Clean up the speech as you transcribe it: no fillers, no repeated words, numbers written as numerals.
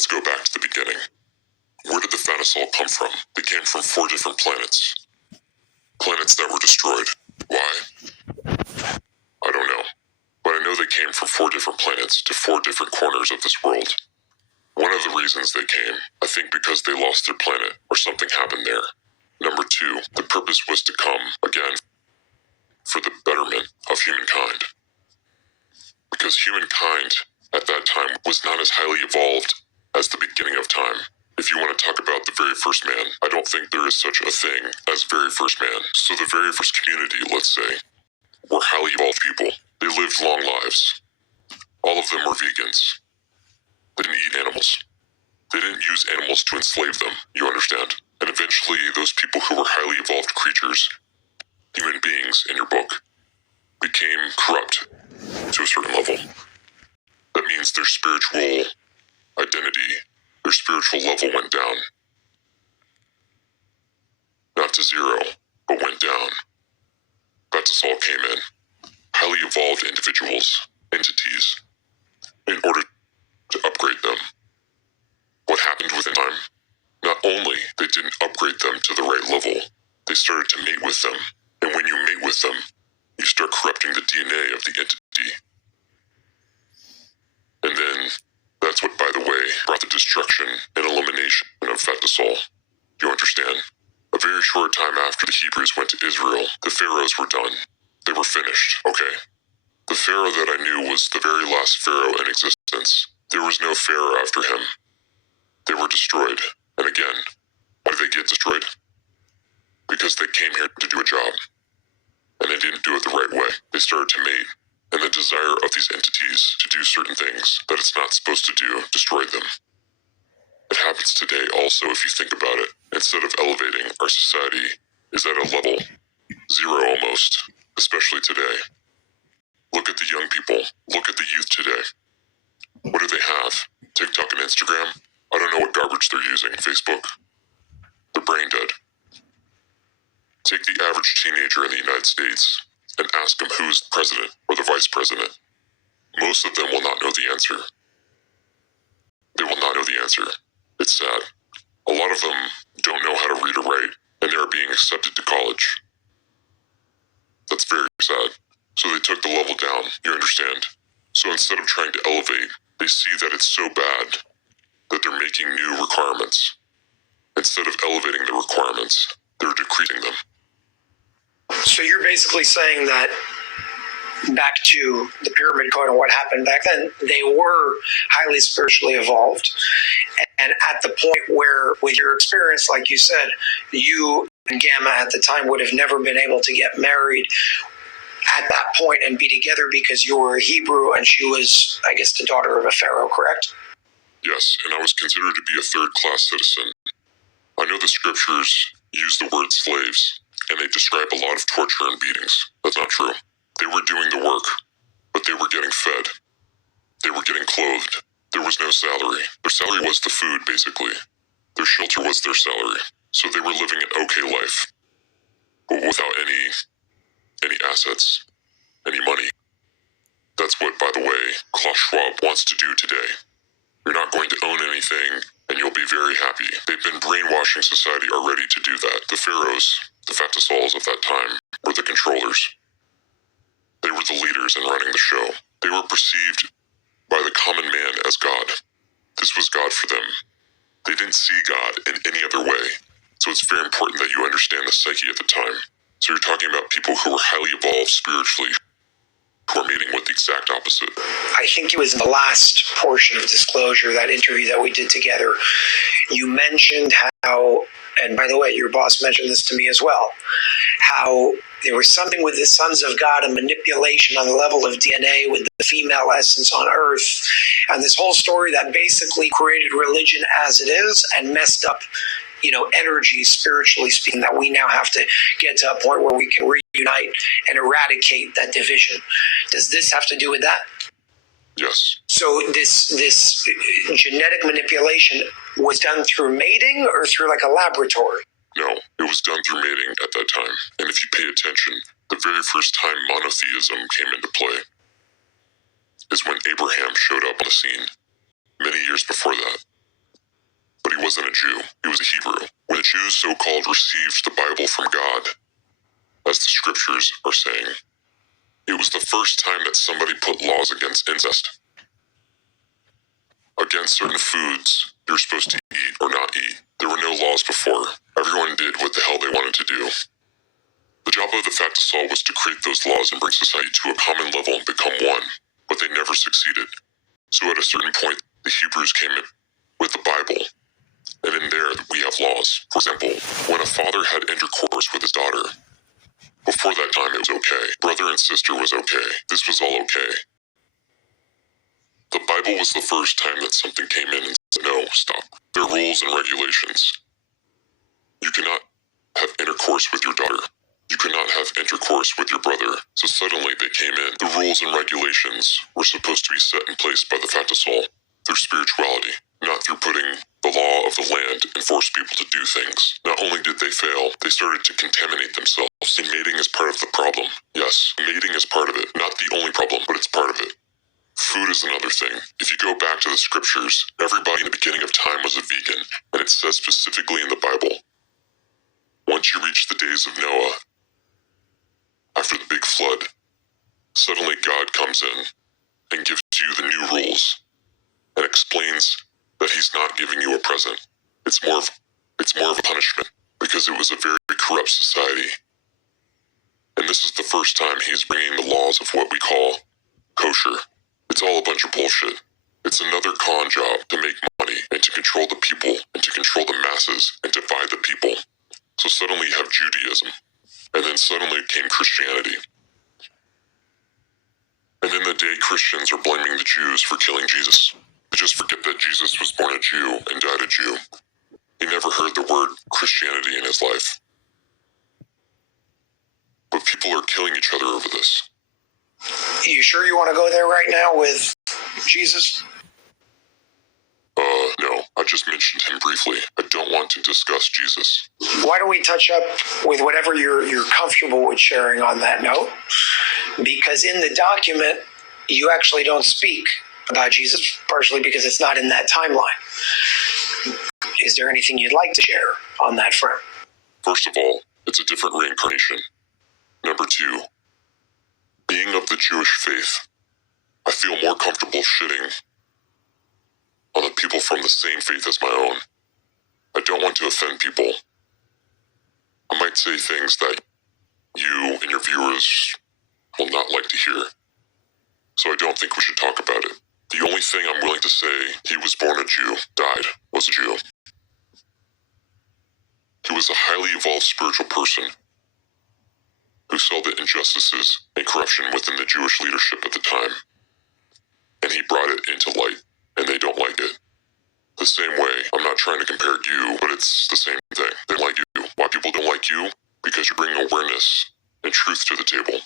Let's go back to the beginning. Where did the Fatisol come from? They came from 4 different planets. Planets that were destroyed. Why? I don't know. But I know they came from 4 different planets to 4 different corners of this world. One of the reasons they came, I think because they lost their planet or something happened there. Number 2, the purpose was to come, again, for the betterment of humankind. Because humankind, at that time, was not as highly evolved as the beginning of time. If you want to talk about the very first man, I don't think there is such a thing as very first man. So the very first community, let's say, were highly evolved people. They lived long lives. All of them were vegans. They didn't eat animals. They didn't use animals to enslave them, you understand? And eventually, those people who were highly evolved creatures, human beings in your book, became corrupt to a certain level. That means their spiritual identity, their spiritual level went down. Not to 0, but went down. Fatisol came in. Highly evolved individuals, entities, in order to upgrade them. What happened within time? Not only they didn't upgrade them to the right level, they started to mate with them. And when you mate with them, you start corrupting the DNA of the entity. And then, that's what, by the way, brought the destruction and elimination of Fatisol. You understand? A very short time after the Hebrews went to Israel, the pharaohs were done. They were finished, okay? The pharaoh that I knew was the very last pharaoh in existence. There was no pharaoh after him. They were destroyed. And again, why did they get destroyed? Because they came here to do a job. And they didn't do it the right way. They started to mate. And the desire of these entities to do certain things that it's not supposed to do destroyed them. It happens today also if you think about it. Instead of elevating, our society is at a level 0 almost, especially today. Look at the young people. Look at the youth today. What do they have? TikTok and Instagram? I don't know what garbage they're using. Facebook? They're brain dead. Take the average teenager in the United States and ask them who's the president or the vice president. Most of them will not know the answer. They will not know the answer. It's sad. A lot of them don't know how to read or write, and they are being accepted to college. That's very sad. So they took the level down, you understand? So instead of trying to elevate, they see that it's so bad that they're making new requirements. Instead of elevating the requirements, they're decreasing them. So you're basically saying that back to the pyramid code and what happened back then, they were highly spiritually evolved. And at the point where, with your experience, like you said, you and Gamma at the time would have never been able to get married at that point and be together because you were a Hebrew and she was, I guess, the daughter of a pharaoh, correct? Yes, and I was considered to be a third-class citizen. I know the scriptures use the word slaves, and they describe a lot of torture and beatings. That's not true. They were doing the work, but they were getting fed. They were getting clothed. There was no salary. Their salary was the food, basically. Their shelter was their salary. So they were living an okay life, but without any assets, any money. That's what, by the way, Klaus Schwab wants to do today. You're not going to own anything, and you'll be very happy. They've been brainwashing society already to do that. The pharaohs, the Fatisols of that time, were the controllers. They were the leaders in running the show. They were perceived by the common man as God. This was God for them. They didn't see God in any other way. So it's very important that you understand the psyche at the time. So you're talking about people who were highly evolved spiritually, who are meeting with the exact opposite. I think it was in the last portion of Disclosure, that interview that we did together, you mentioned how, and by the way, your boss mentioned this to me as well, how there was something with the sons of God, a manipulation on the level of DNA with the female essence on Earth, and this whole story that basically created religion as it is and messed up, energy, spiritually speaking, that we now have to get to a point where we can reunite and eradicate that division. Does this have to do with that? Yes. So this genetic manipulation was done through mating or through like a laboratory? No, it was done through mating at that time. And if you pay attention, the very first time monotheism came into play is when Abraham showed up on the scene, many years before that. wasn't a Jew, he was a Hebrew. When the Jews so-called received the Bible from God, as the scriptures are saying, it was the first time that somebody put laws against incest, against certain foods you're supposed to eat or not eat. There were no laws before. Everyone did what the hell they wanted to do. The job of the Fattisol was to create those laws and bring society to a common level and become one, but they never succeeded. So at a certain point, the Hebrews came in with the Bible, and in there we have laws. For example, when a father had intercourse with his daughter, before that time it was okay. Brother and sister was okay. This was all okay. The Bible was the first time that something came in and said, no, stop. There are rules and regulations. You cannot have intercourse with your daughter. You could not have intercourse with your brother. So suddenly they came in. The rules and regulations were supposed to be set in place by the Fattisol through spirituality, not through putting the law of the land and force people to do things. Not only did they fail, they started to contaminate themselves. And mating is part of the problem. Yes, mating is part of it. Not the only problem, but it's part of it. Food is another thing. If you go back to the scriptures, everybody in the beginning of time was a vegan, and it says specifically in the Bible, once you reach the days of Noah, after the big flood, suddenly God comes in and gives you the new rules and explains that he's not giving you a present. It's more of a punishment because it was a very corrupt society. And this is the first time he's bringing the laws of what we call kosher. It's all a bunch of bullshit. It's another con job to make money and to control the people and to control the masses and divide the people. So suddenly you have Judaism, and then suddenly came Christianity. And in the day Christians are blaming the Jews for killing Jesus. They just forget that Jesus was born a Jew and died a Jew. He never heard the word Christianity in his life. But people are killing each other over this. You sure you want to go there right now with Jesus? No, I just mentioned him briefly. I don't want to discuss Jesus. Why don't we touch up with whatever you're comfortable with sharing on that note? Because in the document, you actually don't speak about Jesus, partially because it's not in that timeline. Is there anything you'd like to share on that front? First of all, it's a different reincarnation. Number two, being of the Jewish faith, I feel more comfortable shitting on the people from the same faith as my own. I don't want to offend people. I might say things that you and your viewers will not like to hear. So I don't think we should talk about it. The only thing I'm willing to say, he was born a Jew, died, was a Jew. He was a highly evolved spiritual person who saw the injustices and corruption within the Jewish leadership at the time. And he brought it into light, and they don't like it. The same way, I'm not trying to compare you, but it's the same thing. They don't like you. Why people don't like you? Because you bring awareness and truth to the table.